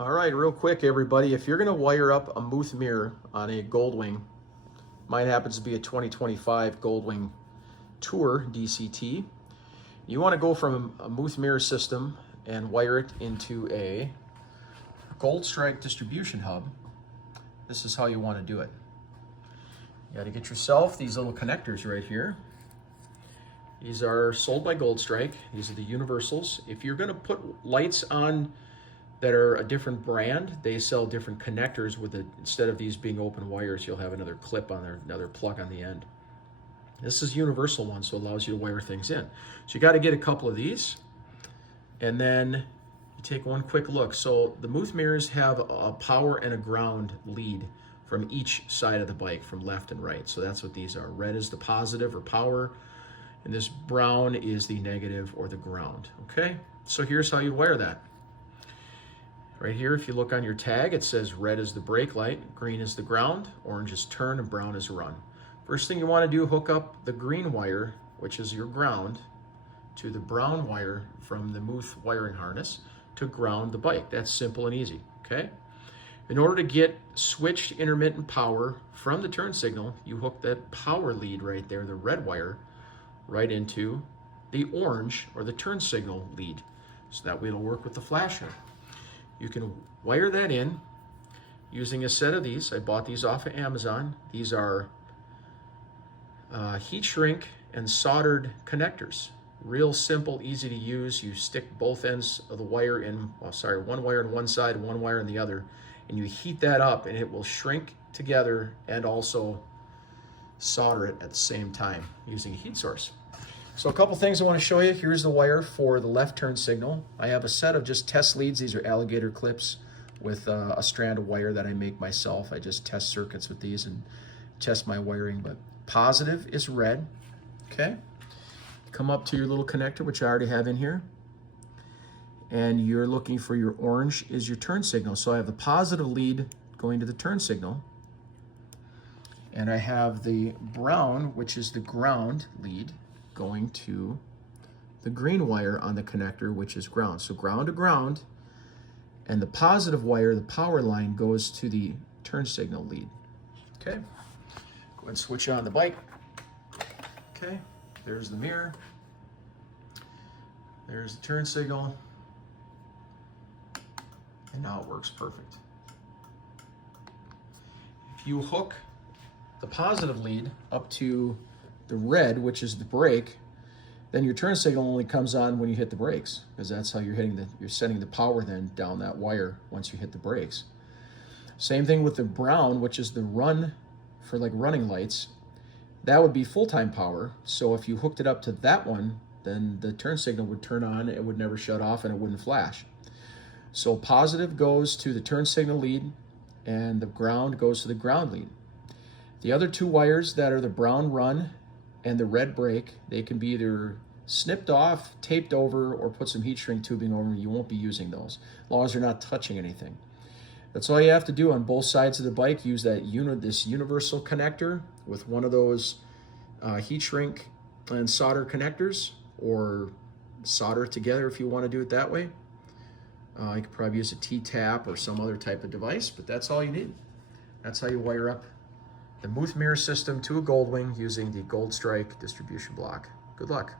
All right, real quick, everybody. If you're going to wire up a Muth mirror on a Goldwing, mine happens to be a 2025 Goldwing Tour DCT. You want to go from a Muth mirror system and wire it into a Goldstrike distribution hub. This is how you want to do it. You got to get yourself these little connectors right here. These are sold by Goldstrike. These are the universals. If you're going to put lights on that are a different brand, they sell different connectors with it. Instead of these being open wires, you'll have another clip on there, another plug on the end. This is a universal one, so it allows you to wire things in. So you got to get a couple of these, and then you take one quick look. So the Muth mirrors have a power and a ground lead from each side of the bike, from left and right. So that's what these are. Red is the positive or power, and this brown is the negative or the ground. Okay, so here's how you wire that. Right here, if you look on your tag, it says red is the brake light, green is the ground, orange is turn, and brown is run. First thing you want to do, hook up the green wire, which is your ground, to the brown wire from the Muth wiring harness to ground the bike. That's simple and easy, okay? In order to get switched intermittent power from the turn signal, you hook that power lead right there, the red wire, right into the orange or the turn signal lead. So that way it'll work with the flasher. You can wire that in using a set of these. I bought these off of Amazon. These are heat shrink and soldered connectors. Real simple, easy to use. You stick both ends of the wire in, one wire on one side, one wire on the other, and you heat that up and it will shrink together and also solder it at the same time using a heat source. So a couple things I want to show you. Here's the wire for the left turn signal. I have a set of just test leads. These are alligator clips with a strand of wire that I make myself. I just test circuits with these and test my wiring. But positive is red, okay? Come up to your little connector, which I already have in here. And you're looking for your orange is your turn signal. So I have the positive lead going to the turn signal. And I have the brown, which is the ground lead, going to the green wire on the connector, which is ground. So ground to ground, and the positive wire, the power line, goes to the turn signal lead. Okay, go ahead and switch on the bike. Okay, there's the mirror. There's the turn signal. And now it works perfect. If you hook the positive lead up to the red, which is the brake, then your turn signal only comes on when you hit the brakes, because that's how you're setting the power then down that wire once you hit the brakes. Same thing with the brown, which is the run for like running lights. That would be full-time power. So if you hooked it up to that one, then the turn signal would turn on, it would never shut off, and it wouldn't flash. So positive goes to the turn signal lead, and the ground goes to the ground lead. The other two wires that are the brown run and the red brake, they can be either snipped off, taped over, or put some heat shrink tubing over them. You won't be using those, as long as they're not touching anything. That's all you have to do on both sides of the bike. Use that this universal connector with one of those heat shrink and solder connectors, or solder it together if you want to do it that way. You could probably use a T-tap or some other type of device, but that's all you need. That's how you wire up the Muth mirror system to a Goldwing using the Goldstrike distribution block. Good luck.